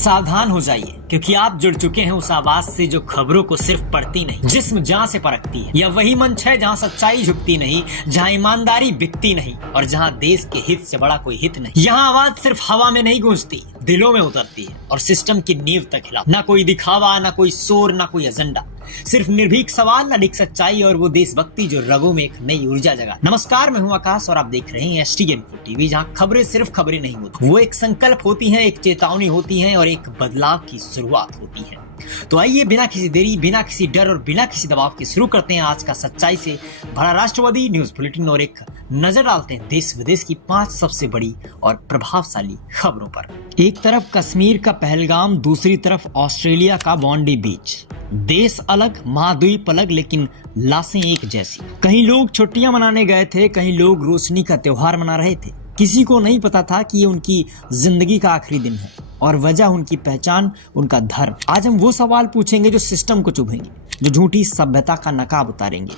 सावधान हो जाइए, क्योंकि आप जुड़ चुके हैं उस आवाज से जो खबरों को सिर्फ पढ़ती नहीं, जिस्म जान से परखती है। यह वही मंच है जहां सच्चाई झुकती नहीं, जहां ईमानदारी बिकती नहीं और जहां देश के हित से बड़ा कोई हित नहीं। यहाँ आवाज सिर्फ हवा में नहीं गूंजती, दिलों में उतरती है और सिस्टम की नींव तक हिला। ना कोई दिखावा, ना कोई शोर, ना कोई एजेंडा, सिर्फ निर्भीक सवाल, अडिग सच्चाई और वो देशभक्ति जो रगों में एक नई ऊर्जा जगा। नमस्कार, मैं हूं आकाश और आप देख रहे हैं एसटी इन्फो टीवी, जहां खबरें सिर्फ खबरें नहीं होती, वो एक संकल्प होती हैं, एक चेतावनी होती है और एक बदलाव की शुरुआत होती है। तो आइए बिना किसी देरी, बिना किसी डर और बिना किसी दबाव के शुरू करते हैं आज का सच्चाई से भरा राष्ट्रवादी न्यूज बुलेटिन और एक नजर डालते हैं देश विदेश की 5 सबसे बड़ी और प्रभावशाली खबरों पर। एक तरफ कश्मीर का पहलगाम, दूसरी तरफ ऑस्ट्रेलिया का बॉन्डी बीच। देश अलग, महाद्वीप अलग, लेकिन लाशें एक जैसी। कहीं लोग छुट्टियां मनाने गए थे, कहीं लोग रोशनी का त्योहार मना रहे थे। किसी को नहीं पता था कि ये उनकी जिंदगी का आखिरी दिन है और वजह उनकी पहचान, उनका धर्म। आज हम वो सवाल पूछेंगे जो सिस्टम को चुभेंगे, जो झूठी सभ्यता का नकाब उतारेंगे।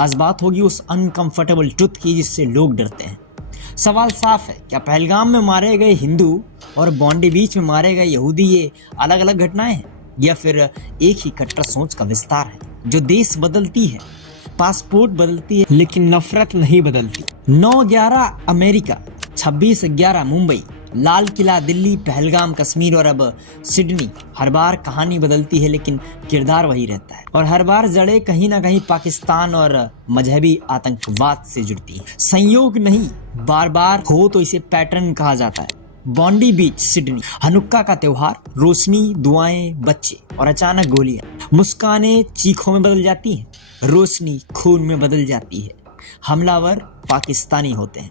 आज बात होगी उस अनकंफर्टेबल ट्रुथ की जिससे लोग डरते हैं। सवाल साफ है, क्या पहलगाम में मारे गए हिंदू और बॉन्डी बीच में मारे गए यहूदी ये अलग अलग घटनाएं हैं, या फिर एक ही कट्टर सोच का विस्तार है जो देश बदलती है, पासपोर्ट बदलती है, लेकिन नफरत नहीं बदलती। 9/11 अमेरिका, 26/11 मुंबई, लाल किला दिल्ली, पहलगाम कश्मीर और अब सिडनी। हर बार कहानी बदलती है लेकिन किरदार वही रहता है और हर बार जड़ें कहीं ना कहीं पाकिस्तान और मजहबी आतंकवाद से जुड़ती है। संयोग नहीं, बार बार हो तो इसे पैटर्न कहा जाता है। बॉन्डी बीच, सिडनी, हनुक्का का त्योहार, रोशनी, दुआएं, बच्चे और अचानक गोलियां। मुस्कानें चीखों में बदल जाती हैं, रोशनी खून में बदल जाती है। हमलावर पाकिस्तानी होते हैं।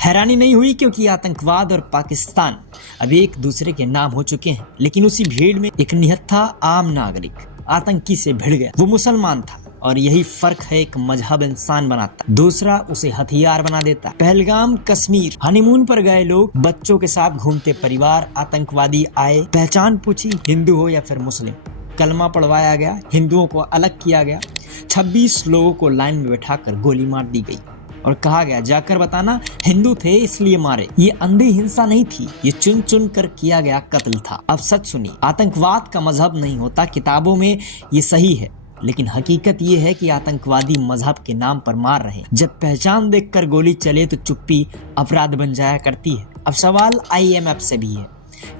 हैरानी नहीं हुई क्योंकि आतंकवाद और पाकिस्तान अब एक दूसरे के नाम हो चुके हैं, लेकिन उसी भीड़ में एक निहत्था आम नागरिक आतंकी से भिड़ गया। वो मुसलमान था और यही फर्क है, एक मजहब इंसान बनाता, दूसरा उसे हथियार बना देता। पहलगाम कश्मीर, हनीमून पर गए लोग, बच्चों के साथ घूमते परिवार, आतंकवादी आए, पहचान पूछी, हिंदू हो या फिर मुस्लिम, कलमा पढ़वाया गया, हिंदुओं को अलग किया गया, 26 लोगों को लाइन में बैठाकर गोली मार दी गई और कहा गया जाकर बताना हिंदू थे इसलिए मारे। ये अंधी हिंसा नहीं थी, ये चुन चुन कर किया गया कत्ल था। अब सच सुनिए, आतंकवाद का मजहब नहीं होता, किताबों में ये सही है, लेकिन हकीकत ये है कि आतंकवादी मजहब के नाम पर मार रहे हैं। जब पहचान देखकर गोली चले तो चुप्पी अपराध बन जाया करती है। अब सवाल IMF से भी है,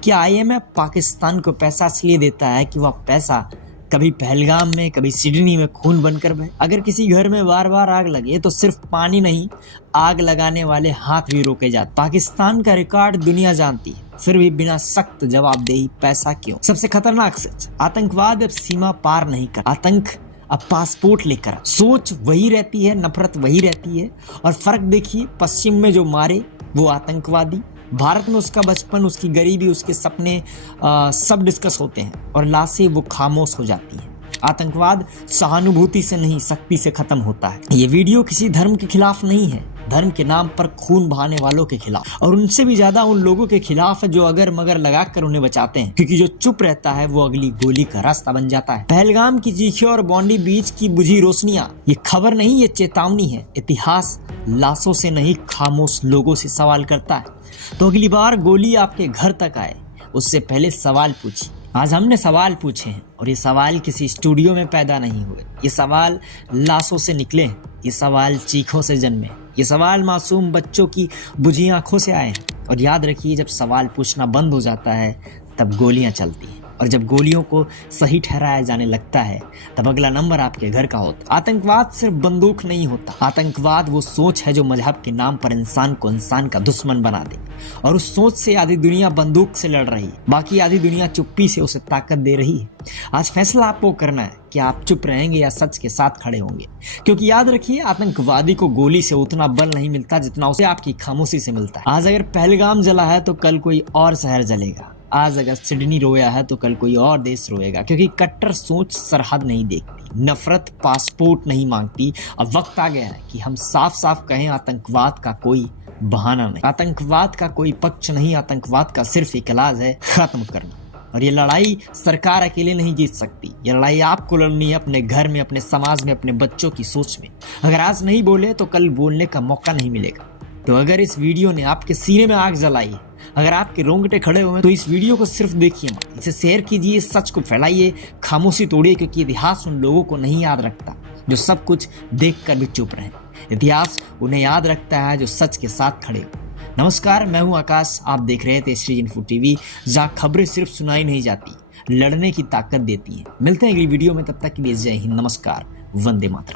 क्या IMF पाकिस्तान को पैसा इसलिए देता है कि वह पैसा कभी पहलगाम में, कभी सिडनी में खून बनकर बहे? अगर किसी घर में बार बार आग लगे तो सिर्फ पानी नहीं, आग लगाने वाले हाथ भी रोके जाते। पाकिस्तान का रिकॉर्ड दुनिया जानती है, फिर भी बिना सख्त जवाबदेही पैसा क्यों? सबसे खतरनाक सच, आतंकवाद अब सीमा पार नहीं कर, आतंक अब पासपोर्ट लेकर। सोच वही रहती है, नफरत वही रहती है और फर्क देखिए, पश्चिम में जो मारे वो आतंकवादी, भारत में उसका बचपन, उसकी गरीबी, उसके सपने सब डिस्कस होते हैं और लाशें वो खामोश हो जाती हैं। आतंकवाद सहानुभूति से नहीं, सख्ती से खत्म होता है। ये वीडियो किसी धर्म के खिलाफ नहीं है, धर्म के नाम पर खून बहाने वालों के खिलाफ, और उनसे भी ज्यादा उन लोगों के खिलाफ है जो अगर मगर लगाकर उन्हें बचाते हैं, क्योंकि जो चुप रहता है वो अगली गोली का रास्ता बन जाता है। पहलगाम की चीखें और बॉन्डी बीच की बुझी रोशनियां, ये खबर नहीं, ये चेतावनी है। इतिहास लाशों से नहीं, खामोश लोगों से सवाल करता है। तो अगली बार गोली आपके घर तक आए उससे पहले सवाल पूछिए। आज हमने सवाल पूछे हैं और ये सवाल किसी स्टूडियो में पैदा नहीं हुए, ये सवाल लाशों से निकले हैं, ये सवाल चीखों से जन्मे, ये सवाल मासूम बच्चों की बुझी आंखों से आए हैं। और याद रखिए, जब सवाल पूछना बंद हो जाता है तब गोलियां चलती हैं, और जब गोलियों को सही ठहराया जाने लगता है तब अगला नंबर आपके घर का होता। आतंकवाद सिर्फ बंदूक नहीं होता, आतंकवाद वो सोच है जो मजहब के नाम पर इंसान को इंसान का दुश्मन बना दे, और उस सोच से आधी दुनिया बंदूक से लड़ रही है, बाकी आधी दुनिया चुप्पी से उसे ताकत दे रही है। आज फैसला आपको करना है कि आप चुप रहेंगे या सच के साथ खड़े होंगे, क्योंकि याद रखिए, आतंकवादी को गोली से उतना बल नहीं मिलता जितना उसे आपकी खामोशी से मिलता है। आज अगर पहलगाम जला है तो कल कोई और शहर जलेगा, आज अगर सिडनी रोया है तो कल कोई और देश रोएगा, क्योंकि कट्टर सोच सरहद नहीं देखती, नफरत पासपोर्ट नहीं मांगती। अब वक्त आ गया है कि हम साफ साफ कहें, आतंकवाद का कोई बहाना नहीं, आतंकवाद का कोई पक्ष नहीं, आतंकवाद का सिर्फ एक इलाज है, खत्म करना। और ये लड़ाई सरकार अकेले नहीं जीत सकती, ये लड़ाई आपको लड़नी है अपने घर में, अपने समाज में, अपने बच्चों की सोच में। अगर आज नहीं बोले तो कल बोलने का मौका नहीं मिलेगा। तो अगर इस वीडियो ने आपके सीने में आग जलाई, अगर आपके रोंगटे खड़े हुए हैं तो इस वीडियो को सिर्फ देखिए मत, इसे शेयर कीजिए, सच को फैलाइए, खामोशी तोड़िए, क्योंकि इतिहास उन लोगों को नहीं याद रखता जो सब कुछ देखकर भी चुप रहे। इतिहास उन्हें याद रखता है जो सच के साथ खड़े हो। नमस्कार, मैं हूं आकाश, आप देख रहे थे श्री इन्फो टीवी, जहां खबरें सिर्फ सुनाई नहीं जाती, लड़ने की ताकत देती है। मिलते हैं अगली वीडियो में, तब तक के लिए जय हिंद, नमस्कार, वंदे मातरम।